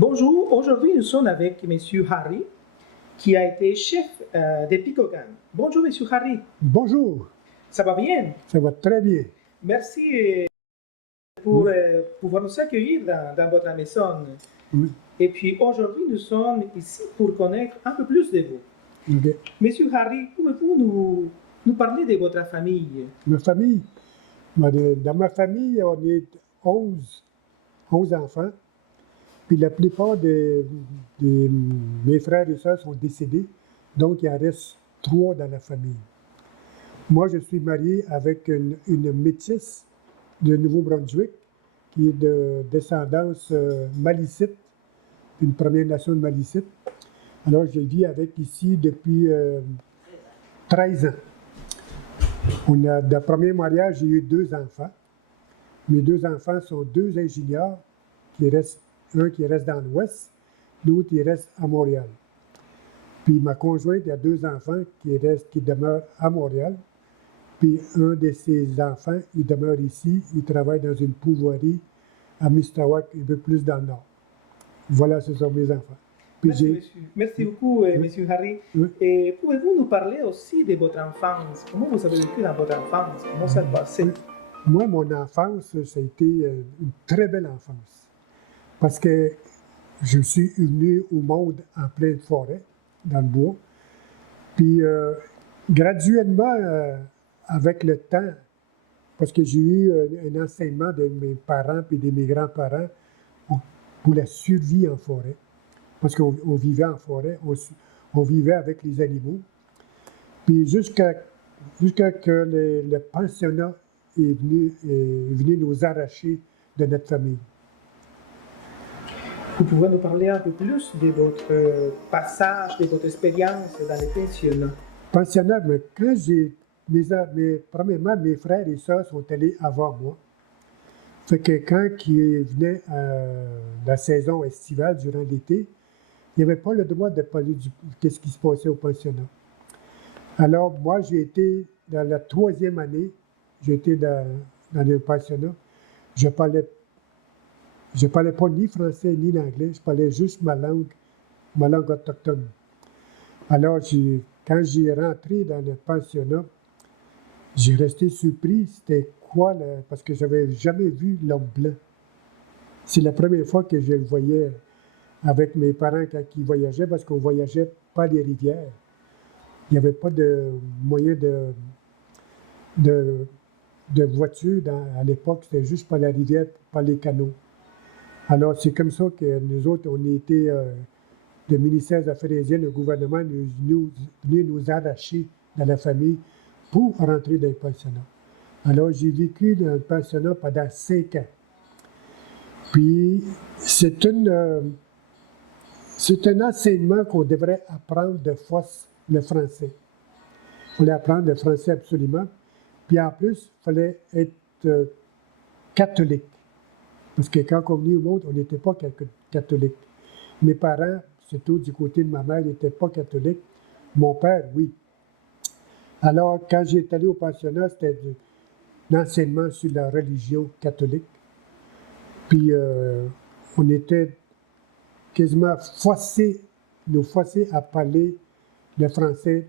Bonjour, aujourd'hui nous sommes avec M. Harry, qui a été chef des Picogan. Bonjour M. Harry. Bonjour. Ça va bien? Ça va très bien. Merci pour pouvoir nous accueillir dans votre maison. Oui. Et puis aujourd'hui nous sommes ici pour connaître un peu plus de vous. Okay. M. Harry, pouvez-vous nous parler de votre famille? Ma famille, dans ma famille, on est 11 enfants. Puis la plupart de mes frères et sœurs sont décédés, donc il en reste 3 dans la famille. Moi, je suis marié avec une métisse de Nouveau-Brunswick qui est de descendance malicite, une Première Nation de Malicite. Alors, je vis avec ici depuis 13 ans. De premier mariage, j'ai eu 2 enfants. Mes 2 enfants sont 2 ingénieurs, un qui reste dans l'Ouest, l'autre qui reste à Montréal. Puis ma conjointe a 2 enfants qui demeurent à Montréal. Puis un de ses enfants, il demeure ici, il travaille dans une pourvoirie à Mistawak, un peu plus dans le nord. Voilà, ce sont mes enfants. Puis Merci beaucoup, M. Harry. Oui. Et pouvez-vous nous parler aussi de votre enfance? Comment vous avez vécu dans votre enfance? Comment ça se passait? Moi, mon enfance, ça a été une très belle enfance. Parce que je suis venu au monde en pleine forêt, dans le bois. Puis, graduellement, avec le temps, parce que j'ai eu un enseignement de mes parents et de mes grands-parents pour la survie en forêt. Parce qu'on vivait en forêt, on vivait avec les animaux. Puis jusqu'à que le pensionnat est venu nous arracher de notre famille. Vous pouvez nous parler un peu plus de votre passage, de votre expérience dans les pensionnats? Pensionnat, mais quand premièrement, mes frères et sœurs sont allés avant moi. Fait que quand ils venaient la saison estivale, durant l'été, il n'y avait pas le droit de parler de ce qui se passait au pensionnat. Alors, moi, j'ai été dans la 3e année, j'étais dans le pensionnat. Je parlais pas ni français ni l'anglais, je parlais juste ma langue autochtone. Alors, quand j'ai rentré dans le pensionnat, j'ai resté surpris, c'était quoi, parce que je n'avais jamais vu l'homme blanc. C'est la première fois que je le voyais avec mes parents quand ils voyageaient, parce qu'on voyageait par les rivières. Il n'y avait pas de moyen de voiture à l'époque, c'était juste par la rivière, par les canaux. Alors, c'est comme ça que nous autres, on était, le ministère des Affaires indiennes, le gouvernement venait nous arracher dans la famille pour rentrer dans le pensionnat. Alors, j'ai vécu dans le pensionnat pendant 5 ans. Puis, c'est un enseignement qu'on devrait apprendre de force, le français. Il fallait apprendre le français absolument. Puis en plus, il fallait être catholique. Parce que quand on venait au monde, on n'était pas catholique. Mes parents, surtout du côté de ma mère, n'étaient pas catholiques. Mon père, oui. Alors, quand j'étais allé au pensionnat, c'était un enseignement sur la religion catholique. Puis, on était quasiment forcés à parler le français,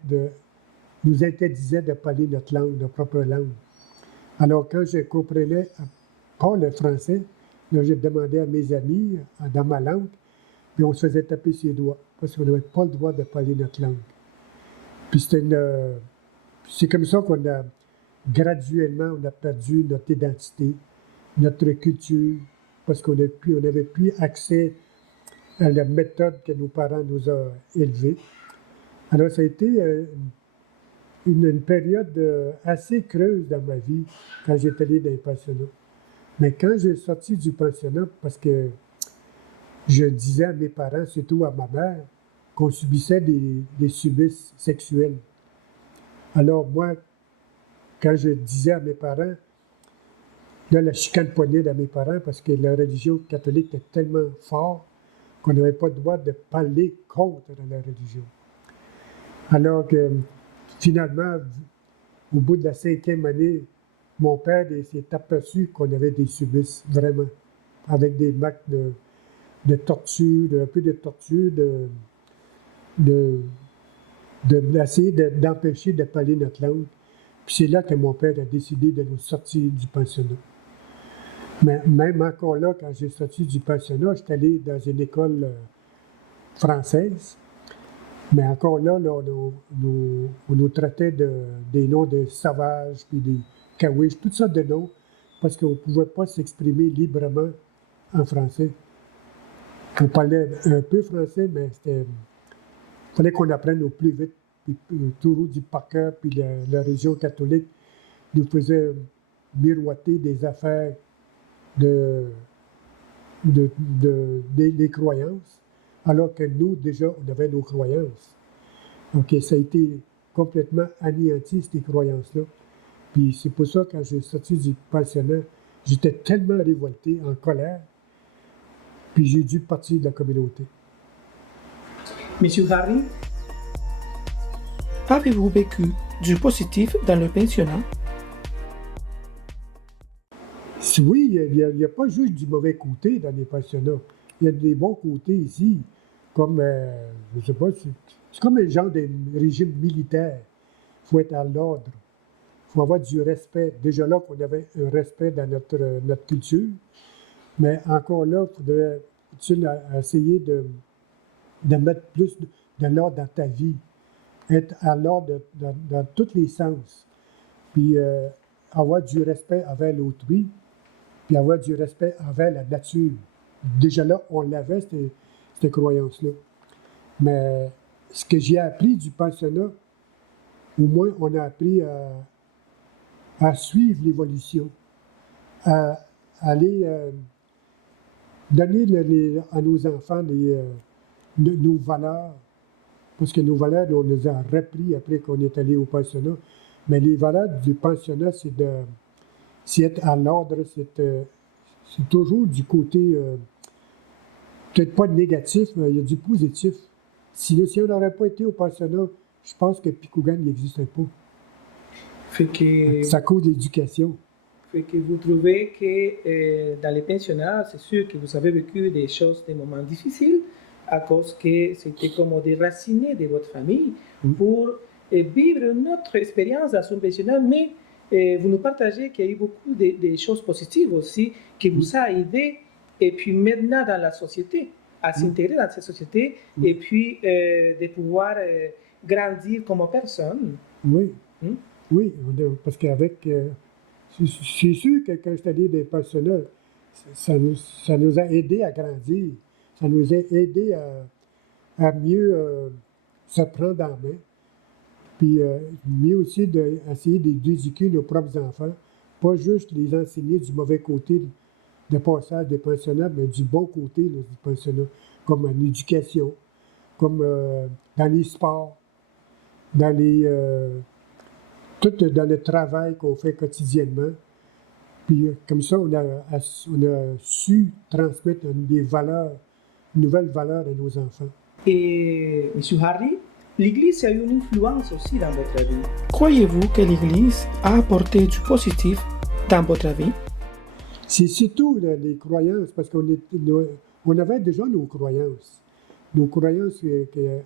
nous interdisait de parler notre langue, notre propre langue. Alors, quand je comprenais pas le français, là, je demandais à mes amis dans ma langue, puis on se faisait taper sur les doigts, parce qu'on n'avait pas le droit de parler notre langue. Puis c'est comme ça qu'on a, graduellement, on a perdu notre identité, notre culture, parce qu'on n'avait plus accès à la méthode que nos parents nous ont élevés. Alors, ça a été une période assez creuse dans ma vie quand j'étais allé dans les pensionnats. Mais quand j'ai sorti du pensionnat, parce que je disais à mes parents, surtout à ma mère, qu'on subissait des subices sexuels. Alors moi, quand je disais à mes parents, là, la chicane poignait à mes parents parce que la religion catholique était tellement forte qu'on n'avait pas le droit de parler contre la religion. Alors que finalement, au bout de la 5e année, mon père s'est aperçu qu'on avait des subices, vraiment, avec des marques de tortue, un peu de tortue, d'essayer d'empêcher de parler notre langue. Puis c'est là que mon père a décidé de nous sortir du pensionnat. Mais même encore là, quand j'ai sorti du pensionnat, j'étais allé dans une école française. Mais encore là, on nous traitait des noms de sauvages, puis des caouiches, toutes sortes de noms, parce qu'on ne pouvait pas s'exprimer librement en français. On parlait un peu français, mais il fallait qu'on apprenne au plus vite. Puis, Touro du Paca, puis la région catholique nous faisait miroiter des affaires des croyances, alors que nous, déjà, on avait nos croyances. Donc, ça a été complètement anéanti, ces croyances-là. Puis c'est pour ça, quand j'ai sorti du pensionnat, j'étais tellement révolté, en colère, puis j'ai dû partir de la communauté. Monsieur Harry, avez-vous vécu du positif dans le pensionnat? Oui, il n'y a pas juste du mauvais côté dans les pensionnats. Il y a des bons côtés ici, comme, je ne sais pas, c'est comme un genre de régime militaire. Il faut être à l'ordre. Il faut avoir du respect. Déjà là qu'on avait un respect dans notre culture, mais encore là, il faudrait essayer de mettre plus de l'ordre dans ta vie, être à l'ordre dans tous les sens, puis avoir du respect envers l'autrui, puis avoir du respect envers la nature. Déjà là, on l'avait, cette croyance-là. Mais ce que j'ai appris du pensionnat, au moins on a appris à suivre l'évolution, à aller donner à nos enfants nos valeurs, parce que nos valeurs, on les a repris après qu'on est allé au pensionnat. Mais les valeurs du pensionnat, c'est être à l'ordre, c'est toujours du côté, peut-être pas négatif, mais il y a du positif. Si on n'aurait pas été au pensionnat, je pense que Pikougan n'existerait pas. C'est à cause de l'éducation. Fait que vous trouvez que dans les pensionnats, c'est sûr que vous avez vécu des moments difficiles, à cause que c'était comme déraciné de votre famille pour vivre notre expérience dans un pensionnat, mais vous nous partagez qu'il y a eu beaucoup de choses positives aussi, qui vous a aidé, et puis maintenant dans la société, à s'intégrer dans cette société, et puis de pouvoir grandir comme personne. Oui, oui, parce qu'avec... c'est sûr que quand je suis allé des pensionnats, ça nous a aidés à grandir. Ça nous a aidés à mieux se prendre en main. Puis mieux aussi d'essayer d'éduquer nos propres enfants. Pas juste les enseigner du mauvais côté de passage des pensionnats, mais du bon côté là, du pensionnat, comme en éducation, comme dans les sports, tout dans le travail qu'on fait quotidiennement. Puis comme ça, on a su transmettre des valeurs, nouvelles valeurs à nos enfants. Et M. Harry, l'Église a eu une influence aussi dans votre vie. Croyez-vous que l'Église a apporté du positif dans votre vie? C'est surtout les croyances, parce qu'on avait déjà nos croyances. Nos croyances que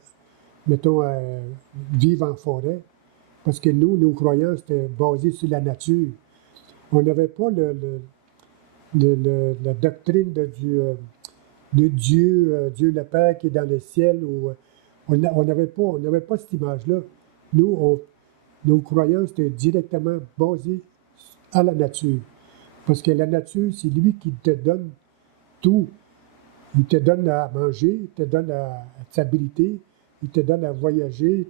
mettons, vivre en forêt, parce que nos croyances étaient basées sur la nature. On n'avait pas la doctrine de Dieu, Dieu le Père qui est dans le ciel. On n'avait pas cette image-là. Nous, nos croyances étaient directement basées à la nature. Parce que la nature, c'est lui qui te donne tout. Il te donne à manger, il te donne à t'habiliter, il te donne à voyager.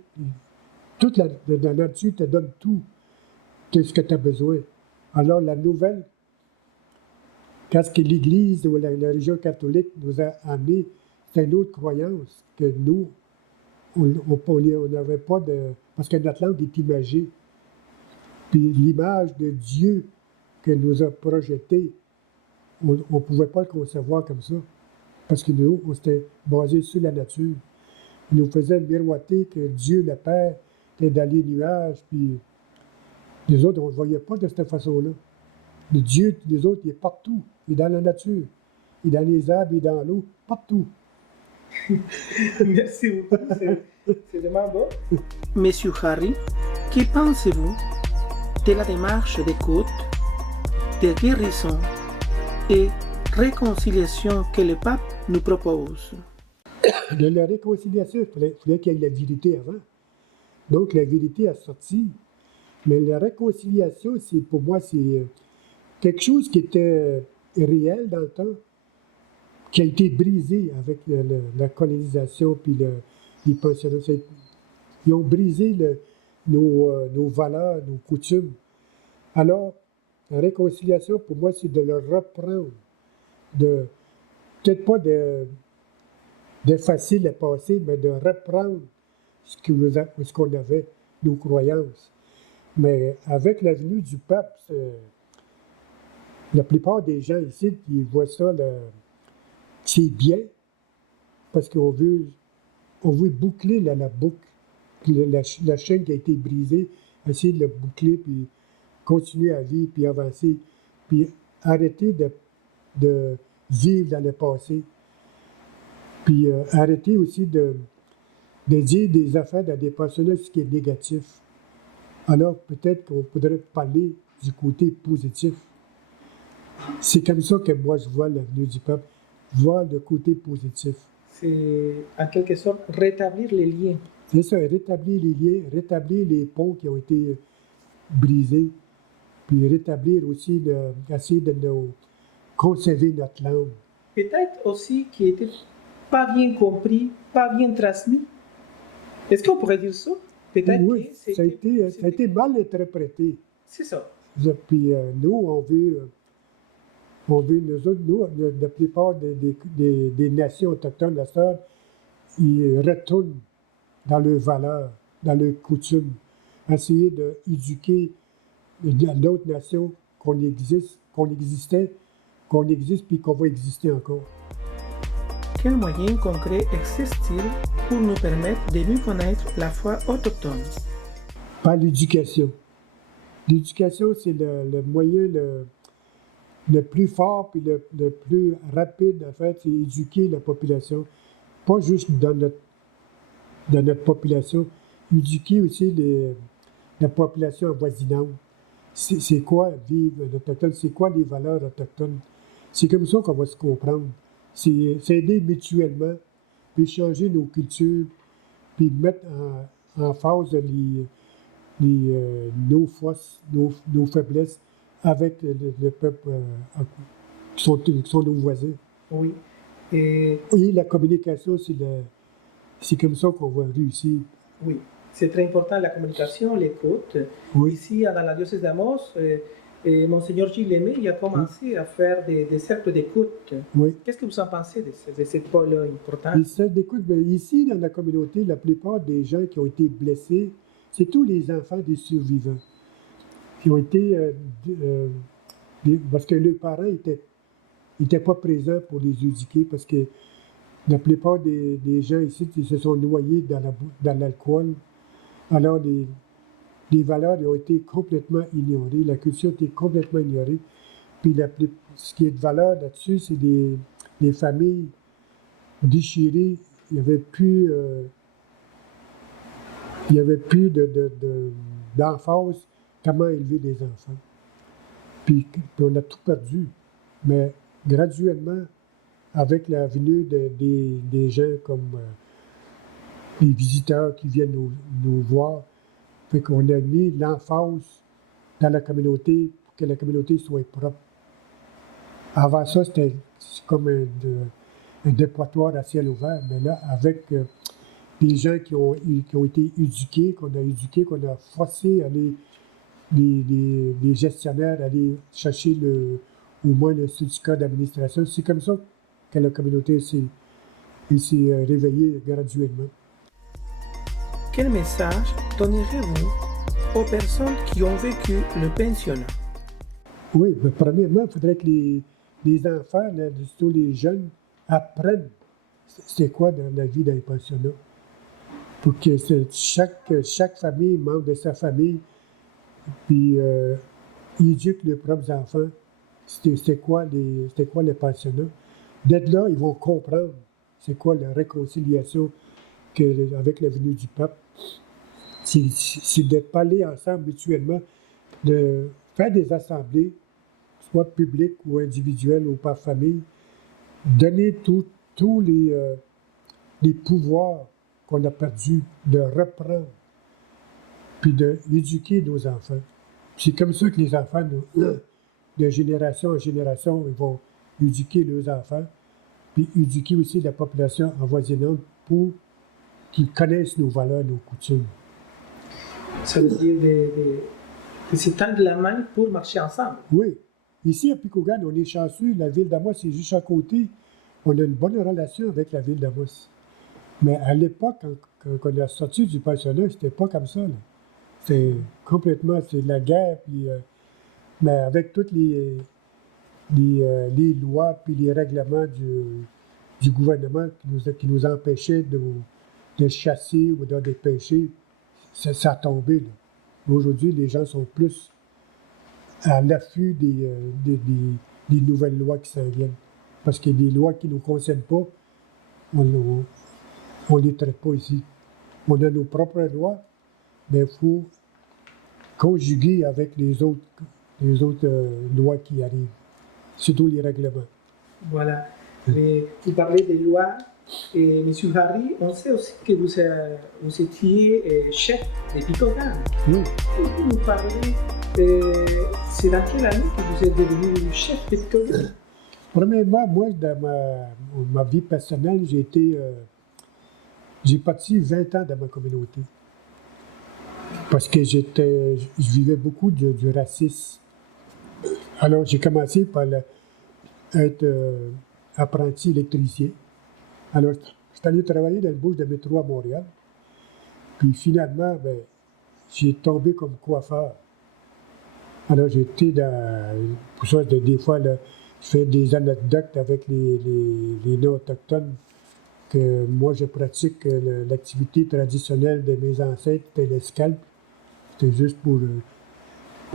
Toute la nature te donne tout ce que tu as besoin. Alors, la nouvelle, qu'est-ce que l'Église ou la religion catholique nous a amené, c'est une autre croyance que nous, on n'avait pas de... Parce que notre langue est imagée. Puis l'image de Dieu qu'elle nous a projetée, on ne pouvait pas le concevoir comme ça. Parce que nous, on s'était basé sur la nature. Il nous faisait miroiter que Dieu, le Père, était dans les nuages, puis les autres, on ne le voyait pas de cette façon-là. Le Dieu, les autres, il est partout, il est dans la nature. et dans les arbres, et dans l'eau, partout. Merci beaucoup, c'est vraiment beau. Monsieur Harry, que pensez-vous de la démarche d'écoute, de guérison et réconciliation que le pape nous propose? De la réconciliation, il fallait qu'il y ait la vérité avant. Donc la vérité a sorti. Mais la réconciliation, pour moi, c'est quelque chose qui était réel dans le temps, qui a été brisé avec la colonisation puis les pensionnats. Ils ont brisé nos valeurs, nos coutumes. Alors, la réconciliation, pour moi, c'est de le reprendre, peut-être pas d'effacer le passé, mais de reprendre ce qu'on avait, nos croyances. Mais avec la venue du pape, la plupart des gens ici, ils voient ça, c'est bien, parce qu'on veut boucler la boucle, la chaîne qui a été brisée, essayer de la boucler, puis continuer à vivre, puis avancer, puis arrêter de vivre dans le passé, puis arrêter aussi de dire des affaires dans des pensionnats, ce qui est négatif. Alors peut-être qu'on pourrait parler du côté positif. C'est comme ça que moi je vois l'avenue du pape, voir le côté positif. C'est en quelque sorte rétablir les liens. C'est ça, rétablir les liens, rétablir les ponts qui ont été brisés, puis rétablir aussi, essayer de nous conserver notre langue. Peut-être aussi qui n'était pas bien compris, pas bien transmis. Est-ce qu'on pourrait dire ça? Peut-être oui, que ça a été mal interprété. C'est ça. Puis nous, on veut, nous autres, la plupart des nations autochtones, la sœur, ils retournent dans leurs valeurs, dans leurs coutumes, essayer d'éduquer d'autres nations qu'on existe, puis qu'on va exister encore. Quels moyens concrets existent-ils pour nous permettre de mieux connaître la foi autochtone? Par l'éducation. L'éducation, c'est le moyen le plus fort puis le plus rapide, en fait, c'est éduquer la population. Pas juste dans notre population, éduquer aussi la population avoisinante. C'est quoi vivre l'autochtone? C'est quoi les valeurs autochtones? C'est comme ça qu'on va se comprendre. C'est aider mutuellement, puis changer nos cultures, puis mettre en phase nos forces, nos faiblesses avec le peuple qui sont nos voisins. Oui. Et la communication, c'est comme ça qu'on va réussir. Oui, c'est très important la communication, l'écoute. Oui. Ici, dans la diocèse d'Amos, Monseigneur Gilles Aimé, il a commencé à faire des cercles d'écoute. Oui. Qu'est-ce que vous en pensez de cette point-là important? Les cercles d'écoute, ici, dans la communauté, la plupart des gens qui ont été blessés, c'est tous les enfants des survivants qui ont été... parce que leurs parents n'étaient pas présents pour les éduquer, parce que la plupart des gens ici, ils se sont noyés dans l'alcool. Alors, les valeurs ont été complètement ignorées, la culture a été complètement ignorée. Puis ce qui est de valeur là-dessus, c'est des familles déchirées. Il n'y avait plus, d'emphase comment élever des enfants. Puis on a tout perdu. Mais graduellement, avec la venue des gens comme les visiteurs qui viennent nous voir, fait qu'on a mis l'emphase dans la communauté pour que la communauté soit propre. Avant ça, c'était comme un dépotoir à ciel ouvert, mais là, avec des gens qui ont été éduqués, qu'on a forcé à les gestionnaires à aller chercher au moins le certificat d'administration. C'est comme ça que la communauté s'est réveillée graduellement. Quel message donneriez-vous aux personnes qui ont vécu le pensionnat? Oui, mais premièrement, il faudrait que les enfants, surtout les jeunes, apprennent c'est quoi dans la vie d'un pensionnat. Pour que chaque famille, membre de sa famille, puis éduque leurs propres enfants, c'était quoi le pensionnat. D'être là, ils vont comprendre c'est quoi la réconciliation avec la venue du pape. C'est de parler ensemble mutuellement, de faire des assemblées, soit publiques ou individuelles ou par famille, donner tous les pouvoirs qu'on a perdus, de reprendre, puis d'éduquer nos enfants. C'est comme ça que les enfants, de génération en génération, ils vont éduquer leurs enfants, puis éduquer aussi la population avoisinante pour qu'ils connaissent nos valeurs, nos coutumes. Ça veut dire de se tendre la main pour marcher ensemble. Oui. Ici, à Picogan, on est chanceux. La ville d'Amos est juste à côté. On a une bonne relation avec la ville d'Amos. Mais à l'époque, quand on a sorti du pensionnat, c'était pas comme ça. C'était complètement, c'est la guerre. Puis, mais avec toutes les lois puis les règlements du gouvernement qui nous empêchaient de chasser ou de pêcher, ça a tombé. Là. Aujourd'hui, les gens sont plus à l'affût des nouvelles lois qui s'en viennent. Parce qu'il y a des lois qui ne nous concernent pas, on ne les traite pas ici. On a nos propres lois, mais il faut conjuguer avec les autres lois qui arrivent, surtout les règlements. Voilà. Mais vous parlez des lois, et M. Harry, on sait aussi que vous étiez chef de Picogan. Oui. Pouvez-vous nous parler, c'est dans quelle année que vous êtes devenu chef de Picogan? Premièrement, moi, dans ma vie personnelle, j'ai parti 20 ans dans ma communauté. Parce que je vivais beaucoup du racisme. Alors, j'ai commencé par être apprenti électricien. Alors, je suis allé travailler dans le bouche de métro à Montréal. Puis finalement, j'ai tombé comme coiffeur. Alors, j'étais pour ça, des fois, là, je fais des anecdotes avec les non-autochtones que moi, je pratique l'activité traditionnelle de mes ancêtres, c'était le scalp. C'était juste pour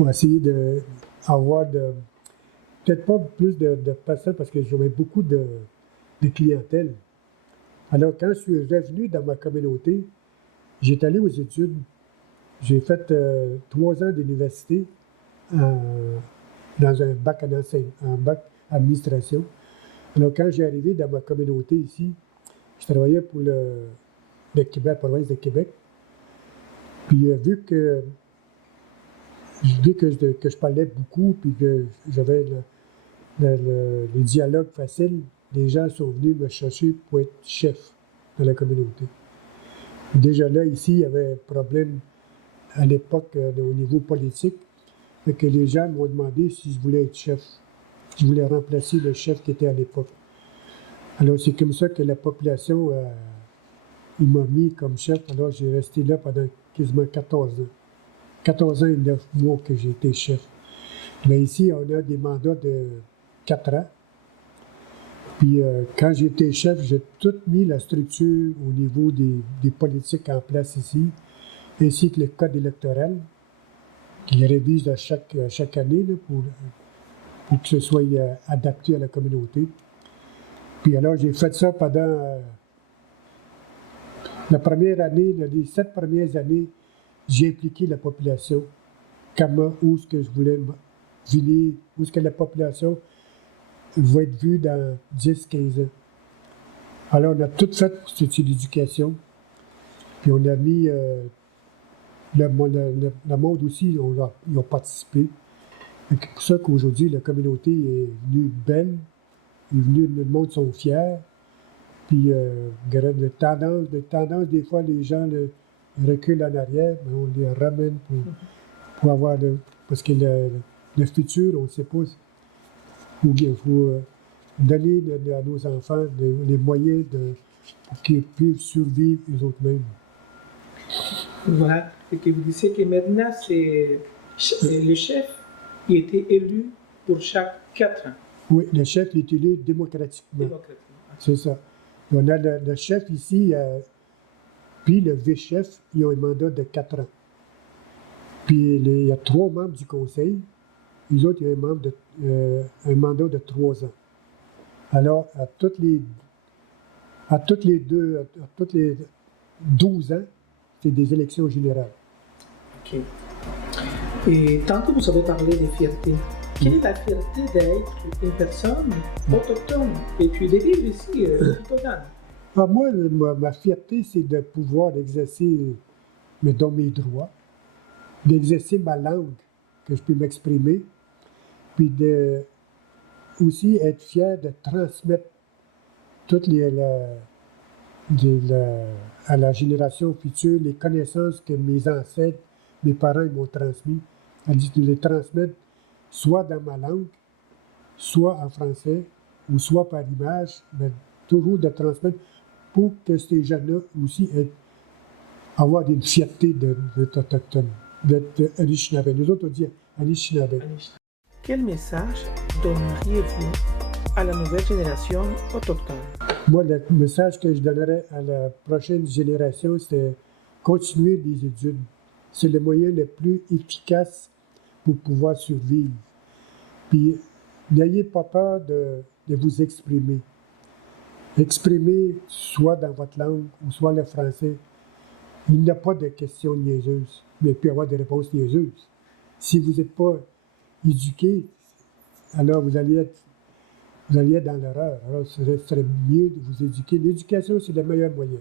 essayer d'avoir peut-être pas plus de personnes parce que j'avais beaucoup de clientèle. Alors, quand je suis revenu dans ma communauté, j'étais allé aux études. J'ai fait 3 ans d'université dans un bac en bac administration. Alors, quand j'ai arrivé dans ma communauté ici, je travaillais pour le Québec, la province de Québec. Puis, vu que je parlais beaucoup, puis que j'avais le dialogue facile, les gens sont venus me chercher pour être chef de la communauté. Déjà là, ici, il y avait un problème à l'époque au niveau politique, fait que les gens m'ont demandé si je voulais être chef, si je voulais remplacer le chef qui était à l'époque. Alors, c'est comme ça que la population, il m'a mis comme chef, alors j'ai resté là pendant quasiment 14 ans. 14 ans et 9 mois que j'ai été chef. Mais ici, on a des mandats de 4 ans. Puis quand j'étais chef, j'ai tout mis la structure au niveau des politiques en place ici, ainsi que le code électoral, qui révise à chaque année là, pour que ce soit adapté à la communauté. Puis alors, j'ai fait ça pendant la première année, les 7 premières années, j'ai impliqué la population. Où est-ce que je voulais venir, où est-ce que la population va être vue dans 10-15 ans. Alors, on a tout fait sur l'éducation. Puis on a mis le monde aussi, ils ont participé. C'est pour ça qu'aujourd'hui, la communauté est venue belle, le monde sont fiers. Puis, de tendance, des fois, les gens reculent en arrière, mais on les ramène pour avoir parce que le futur, on ne sait pas. Il faut donner à nos enfants les moyens pour qu'ils puissent survivre eux-mêmes. Voilà, et que vous disiez que maintenant, c'est le chef qui était élu pour chaque 4 ans. Oui, le chef est élu démocratiquement. C'est ça. On a le chef ici, puis le vice-chef, ils ont un mandat de 4 ans. Puis il y a 3 membres du conseil. Les autres, ils ont un mandat de 3 ans. Alors, à toutes les 12 ans, c'est des élections générales. Ok. Et tant que vous avez parlé de fierté, quelle est la fierté d'être une personne autochtone et puis de vivre ici, au Ghana? Moi, ma fierté, c'est de pouvoir exercer mes droits, d'exercer ma langue, que je peux m'exprimer, puis de aussi être fier de transmettre toutes à la génération future les connaissances que mes ancêtres, mes parents m'ont transmises, de les transmettre soit dans ma langue, soit en français, ou soit par image, mais toujours de transmettre pour que ces jeunes-là aussi aient avoir une fierté d'être autochtone, d'être Anishinaabe. Nous autres, on dit Anishinaabe. Quel message donneriez-vous à la nouvelle génération autochtone? Moi, le message que je donnerais à la prochaine génération, c'est continuer les études. C'est le moyen le plus efficace pour pouvoir survivre. Puis, n'ayez pas peur de vous exprimer. Exprimez soit dans votre langue ou soit le français. Il n'y a pas de questions niaiseuses, mais il peut y avoir des réponses niaiseuses. Si vous n'êtes pas éduqué, alors vous allez être dans l'erreur. Alors, ce serait mieux de vous éduquer. L'éducation, c'est le meilleur moyen.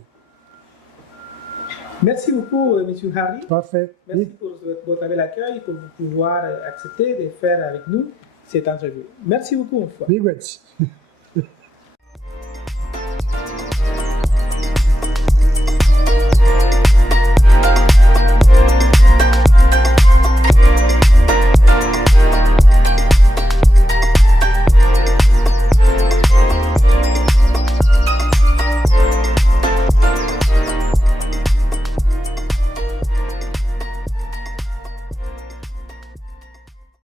Merci beaucoup, M. Harry. Parfait. Merci pour votre bel accueil, pour pouvoir accepter de faire avec nous cette entrevue. Merci beaucoup une fois. Miigwech.